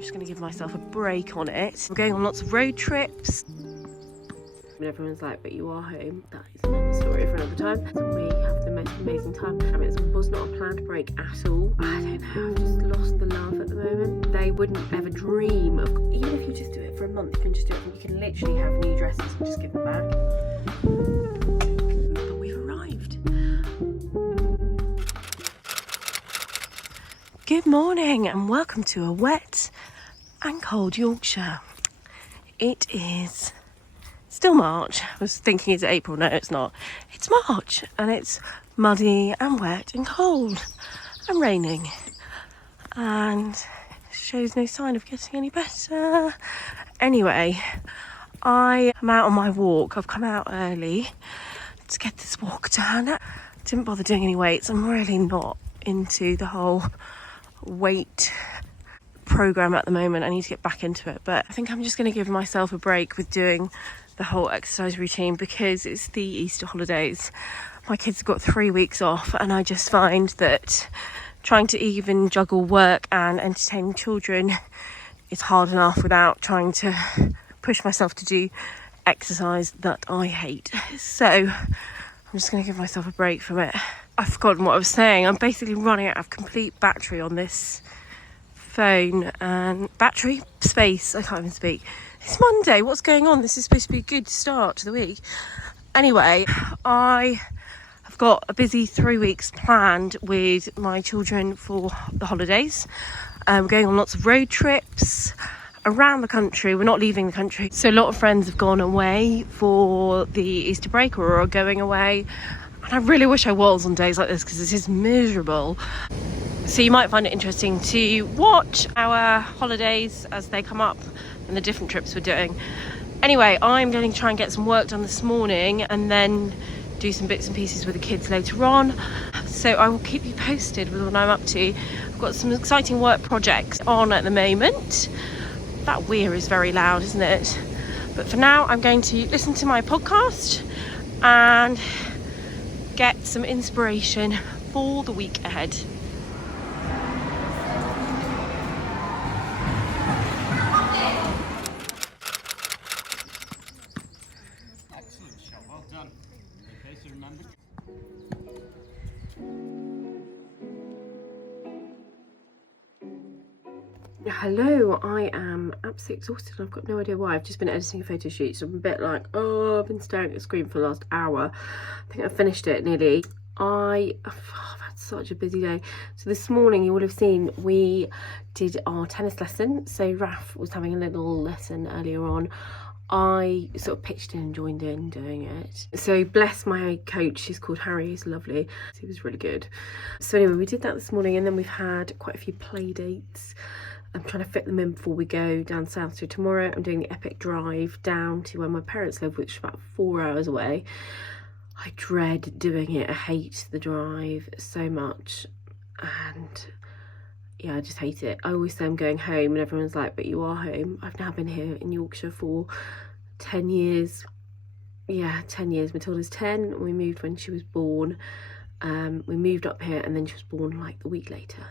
just going to give myself a break on it. We're going on lots of road trips. And everyone's like, but you are home. That is another story for another time. We have the most amazing time. It was not a planned break at all. I don't know, I've just lost the love at the moment. They wouldn't ever dream of, even if you just do it for a month, you can just do it. You can literally have new dresses and just give them back. But we've arrived. Good morning and welcome to a wet and cold Yorkshire. It is still March. I was thinking, is it April? No, it's not. It's March and it's muddy and wet and cold and raining and shows no sign of getting any better. Anyway, I am out on my walk. I've come out early to get this walk done. Didn't bother doing any weights. I'm really not into the whole weight program at the moment. I need to get back into it, but I think I'm just going to give myself a break with doing the whole exercise routine because it's the Easter holidays. My kids have got 3 weeks off and I just find that trying to even juggle work and entertaining children is hard enough without trying to push myself to do exercise that I hate. So I'm just going to give myself a break from it. I've forgotten what I was saying. I'm basically running out of complete battery on this phone and battery space. I can't even speak. It's Monday. What's going on? This is supposed to be a good start to the week. Anyway, I have got a busy 3 weeks planned with my children for the holidays. We're going on lots of road trips around the country. We're not leaving the country. So a lot of friends have gone away for the Easter break or are going away. And I really wish I was on days like this because it is miserable. So you might find it interesting to watch our holidays as they come up and the different trips we're doing. Anyway, I'm going to try and get some work done this morning and then do some bits and pieces with the kids later on. So I will keep you posted with what I'm up to. I've got some exciting work projects on at the moment. That weir is very loud, isn't it? But for now, I'm going to listen to my podcast and get some inspiration for the week ahead. Hello, I am absolutely exhausted. I've got no idea why. I've just been editing a photo shoot, so I'm a bit like, oh, I've been staring at the screen for the last hour. I think I finished it nearly. I've had such a busy day. So this morning you would have seen we did our tennis lesson. So Raf was having a little lesson earlier on. I sort of pitched in and joined in doing it. So bless my coach, he's called Harry, he's lovely. He was really good. So anyway, we did that this morning and then we've had quite a few play dates. I'm trying to fit them in before we go down south. So tomorrow I'm doing the epic drive down to where my parents live, which is about 4 hours away. I dread doing it. I hate the drive so much. And yeah, I just hate it. I always say I'm going home and everyone's like, but you are home. I've now been here in Yorkshire for 10 years. Yeah, 10 years. Matilda's 10. We moved when she was born. We moved up here and then she was born like the week later.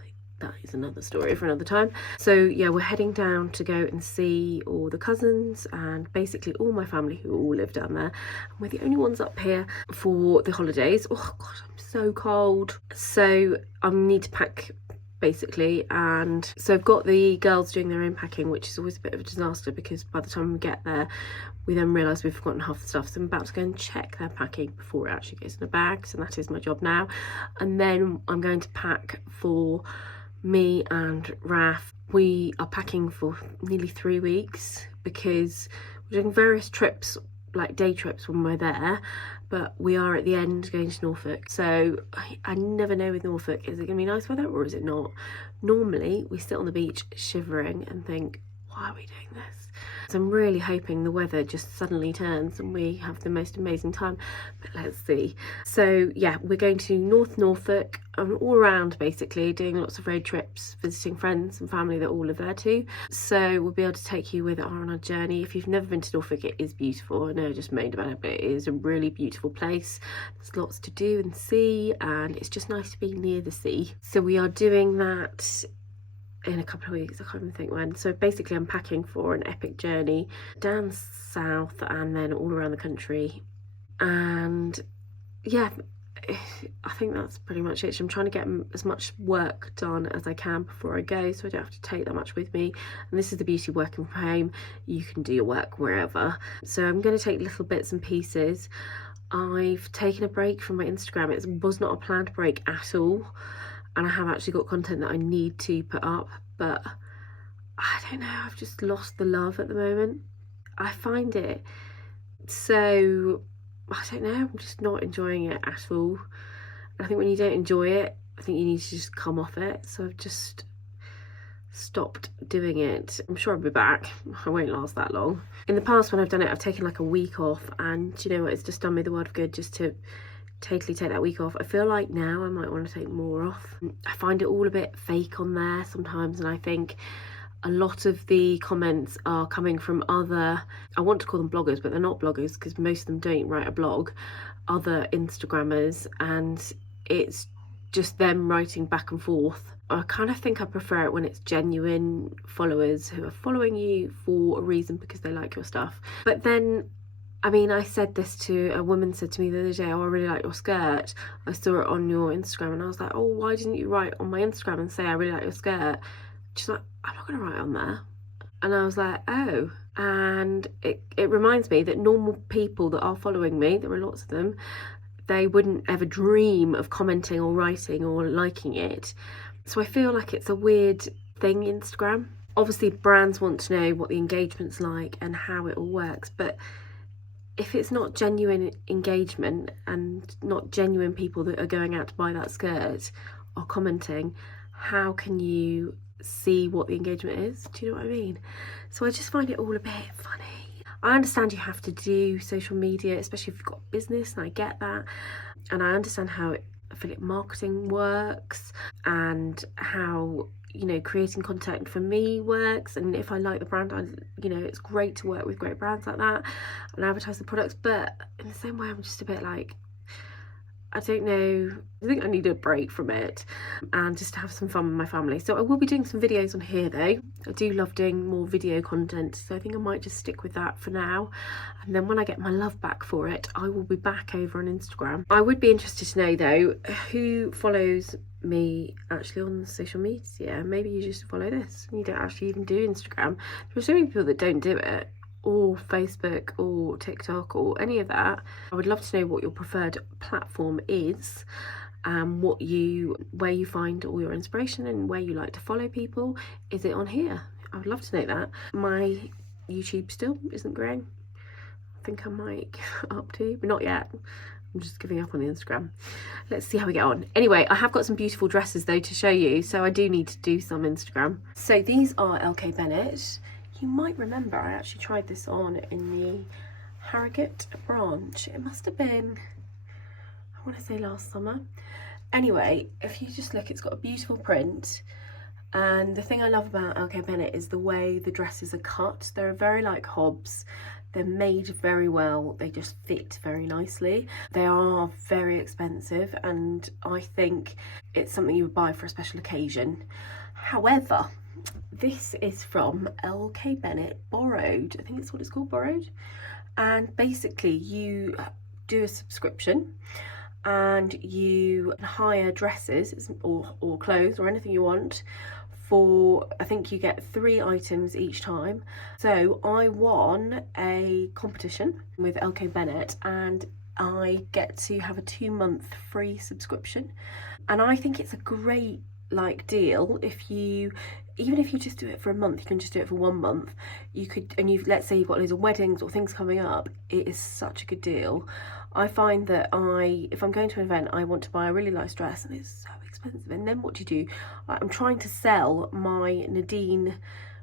That is another story for another time. So yeah, we're heading down to go and see all the cousins and basically all my family who all live down there. And we're the only ones up here for the holidays. Oh God, I'm so cold. So I need to pack basically, and so I've got the girls doing their own packing, which is always a bit of a disaster because by the time we get there we then realise we've forgotten half the stuff. So I'm about to go and check their packing before it actually goes in a bag, so that is my job now. And then I'm going to pack for me and Raf. We are packing for nearly 3 weeks because we're doing various trips, like day trips when we're there, but we are at the end going to Norfolk. So I never know with Norfolk, is it gonna be nice weather or is it not? Normally we sit on the beach shivering and think, why are we doing this? So I'm really hoping the weather just suddenly turns and we have the most amazing time, but let's see. So yeah, we're going to North Norfolk, all around basically, doing lots of road trips, visiting friends and family that all live there too. So we'll be able to take you with it on our journey. If you've never been to Norfolk, it is beautiful. I know I just moaned about it, but it is a really beautiful place. There's lots to do and see, and it's just nice to be near the sea. So we are doing that in a couple of weeks. I can't even think when. So basically I'm packing for an epic journey down south and then all around the country. And yeah, I think that's pretty much it. So I'm trying to get as much work done as I can before I go, so I don't have to take that much with me. And this is the beauty of working from home. You can do your work wherever. So I'm going to take little bits and pieces. I've taken a break from my Instagram. It was not a planned break at all. And I have actually got content that I need to put up. But I don't know, I've just lost the love at the moment. I find it so... I don't know, I'm just not enjoying it at all. And I think when you don't enjoy it, I think you need to just come off it. So I've just stopped doing it. I'm sure I'll be back. I won't last that long. In the past when I've done it, I've taken like a week off, and you know what, it's just done me the world of good just to totally take that week off. I feel like now I might want to take more off. I find it all a bit fake on there sometimes, and I think a lot of the comments are coming from other, I want to call them bloggers, but they're not bloggers because most of them don't write a blog, other Instagrammers, and it's just them writing back and forth. I kind of think I prefer it when it's genuine followers who are following you for a reason because they like your stuff. But then, I mean, I said this to a woman, said to me the other day, oh, I really like your skirt. I saw it on your Instagram, and I was like, oh, why didn't you write on my Instagram and say I really like your skirt? She's like, I'm not going to write on there. And I was like, oh. And it reminds me that normal people that are following me, there are lots of them, they wouldn't ever dream of commenting or writing or liking it. So I feel like it's a weird thing, Instagram. Obviously, brands want to know what the engagement's like and how it all works. But if it's not genuine engagement and not genuine people that are going out to buy that skirt or commenting, how can you see what the engagement is? Do you know what I mean? So I just find it all a bit funny. I understand you have to do social media, especially if you've got a business, and I get that, and I understand how affiliate marketing works and how, you know, creating content for me works, and if I like the brand, you know, it's great to work with great brands like that and advertise the products. But in the same way, I'm just a bit like, I don't know, I think I need a break from it and just to have some fun with my family. So I will be doing some videos on here though. I do love doing more video content, so I think I might just stick with that for now. And then when I get my love back for it, I will be back over on Instagram. I would be interested to know though, who follows me actually on social media. Maybe you just follow this and you don't actually even do Instagram. There are so many people that don't do it, or Facebook or TikTok or any of that. I would love to know what your preferred platform is, where you find all your inspiration and where you like to follow people. Is it on here? I would love to know that. My YouTube still isn't growing. I think I might give up to, but not yet. I'm just giving up on the Instagram. Let's see how we get on. Anyway, I have got some beautiful dresses though to show you, so I do need to do some Instagram. So these are LK Bennett. You might remember I actually tried this on in the Harrogate branch. It must have been, I want to say last summer. Anyway, if you just look, it's got a beautiful print. And the thing I love about LK Bennett is the way the dresses are cut. They're very like hobs. They're made very well. They just fit very nicely. They are very expensive, and I think it's something you would buy for a special occasion. However, this is from LK Bennett Borrowed. I think that's what it's called, Borrowed. And basically you do a subscription and you hire dresses or clothes or anything you want for, I think you get 3 items each time. So I won a competition with LK Bennett and I get to have a 2-month free subscription. And I think it's a great like deal. Even if you just do it for a month, you can just do it for 1 month. You could, and let's say you've got loads of weddings or things coming up, it is such a good deal. I find that if I'm going to an event, I want to buy a really nice dress and it's so expensive. And then what do? I'm trying to sell my Nadine,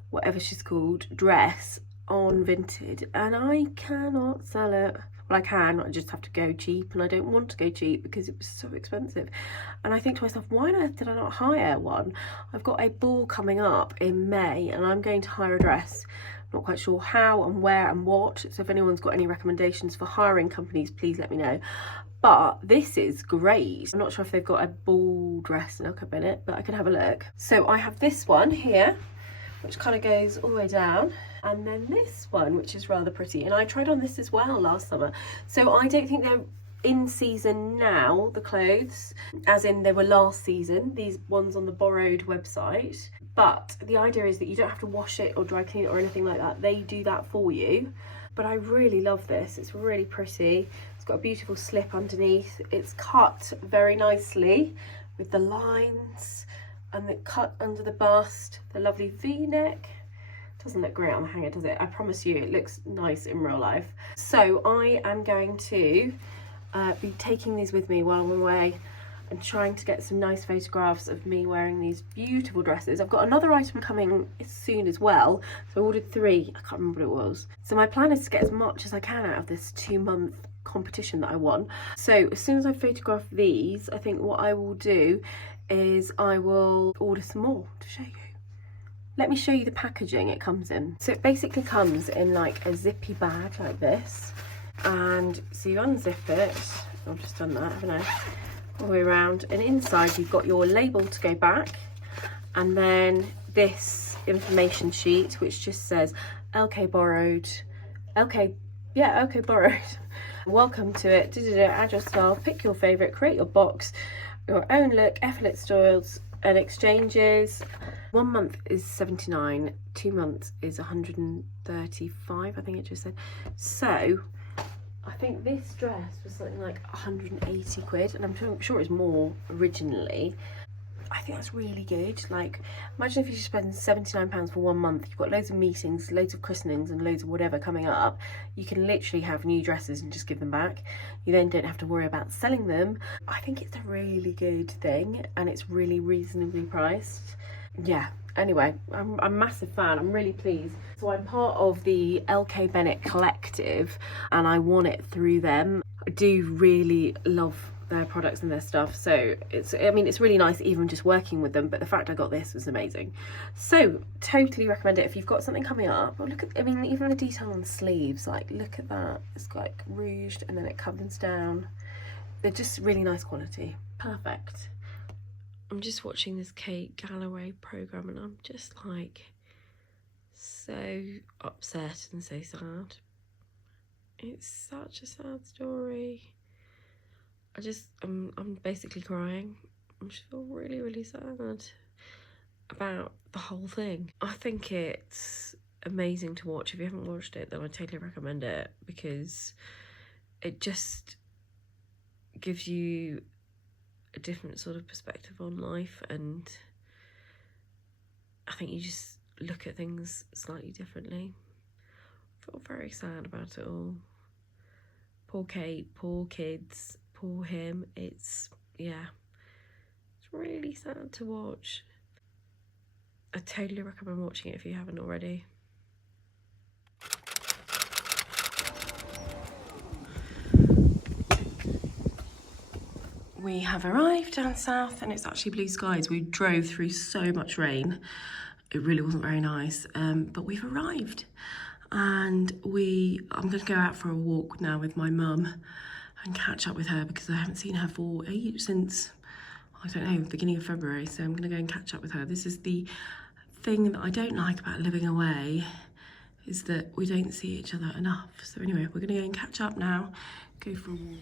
whatever she's called, dress on Vinted, and I cannot sell it. Well, I can, I just have to go cheap, and I don't want to go cheap because it was so expensive. And I think to myself, why on earth did I not hire one? I've got a ball coming up in May and I'm going to hire a dress. Not quite sure how and where and what, so if anyone's got any recommendations for hiring companies, please let me know. But this is great. I'm not sure if they've got a ball dress in LK Bennett, but I can have a look. So I have this one here, which kind of goes all the way down. And then this one, which is rather pretty. And I tried on this as well last summer. So I don't think they're in season now, the clothes, as in they were last season, these ones on the Borrowed website. But the idea is that you don't have to wash it or dry clean it or anything like that. They do that for you. But I really love this. It's really pretty. It's got a beautiful slip underneath. It's cut very nicely with the lines and the cut under the bust, the lovely V-neck. Doesn't look great on the hanger, does it? I promise you it looks nice in real life. So I am going to be taking these with me while I'm away and trying to get some nice photographs of me wearing these beautiful dresses. I've got another item coming soon as well. So I ordered 3, I can't remember what it was. So my plan is to get as much as I can out of this 2-month competition that I won. So as soon as I photograph these, I think what I will do is I will order some more to show you. Let me show you the packaging it comes in. So it basically comes in like a zippy bag like this. And so you unzip it. I've just done that, haven't I? All the way around, and inside you've got your label to go back, and then this information sheet which just says LK Borrowed, LK Borrowed. Welcome to it, add your style, pick your favourite, create your box, your own look, effortless styles and exchanges. 1 month is 79, 2 months is 135, I think it just said. So I think this dress was something like 180 quid, and I'm sure it's more originally. I think that's really good. Like, imagine if you spend £79 for 1 month, you've got loads of meetings, loads of christenings and loads of whatever coming up. You can literally have new dresses and just give them back. You then don't have to worry about selling them. I think it's a really good thing, and it's really reasonably priced. Yeah, anyway, I'm a massive fan. I'm really pleased. So I'm part of the LK Bennett collective, and I won it through them. I do really love their products and their stuff, so it's really nice even just working with them, but the fact I got this was amazing. So totally recommend it if you've got something coming up. Oh, look at, even the detail on the sleeves, like look at that. It's like rouged and then it comes down. They're just really nice quality. Perfect. I'm just watching this Kate Garraway programme, and I'm just like so upset and so sad. It's such a sad story. I'm basically crying. I just feel really, really sad about the whole thing. I think it's amazing to watch. If you haven't watched it, then I totally recommend it, because it just gives you a different sort of perspective on life, and I think you just look at things slightly differently. I feel very sad about it all. Poor Kate, poor kids, poor him. It's really sad to watch. I totally recommend watching it if you haven't already. We have arrived down south, and it's actually blue skies. We drove through so much rain. It really wasn't very nice, but we've arrived. And I'm going to go out for a walk now with my mum and catch up with her, because I haven't seen her for since, I don't know, beginning of February. So I'm going to go and catch up with her. This is the thing that I don't like about living away, is that we don't see each other enough. So anyway, we're going to go and catch up now, go for a walk.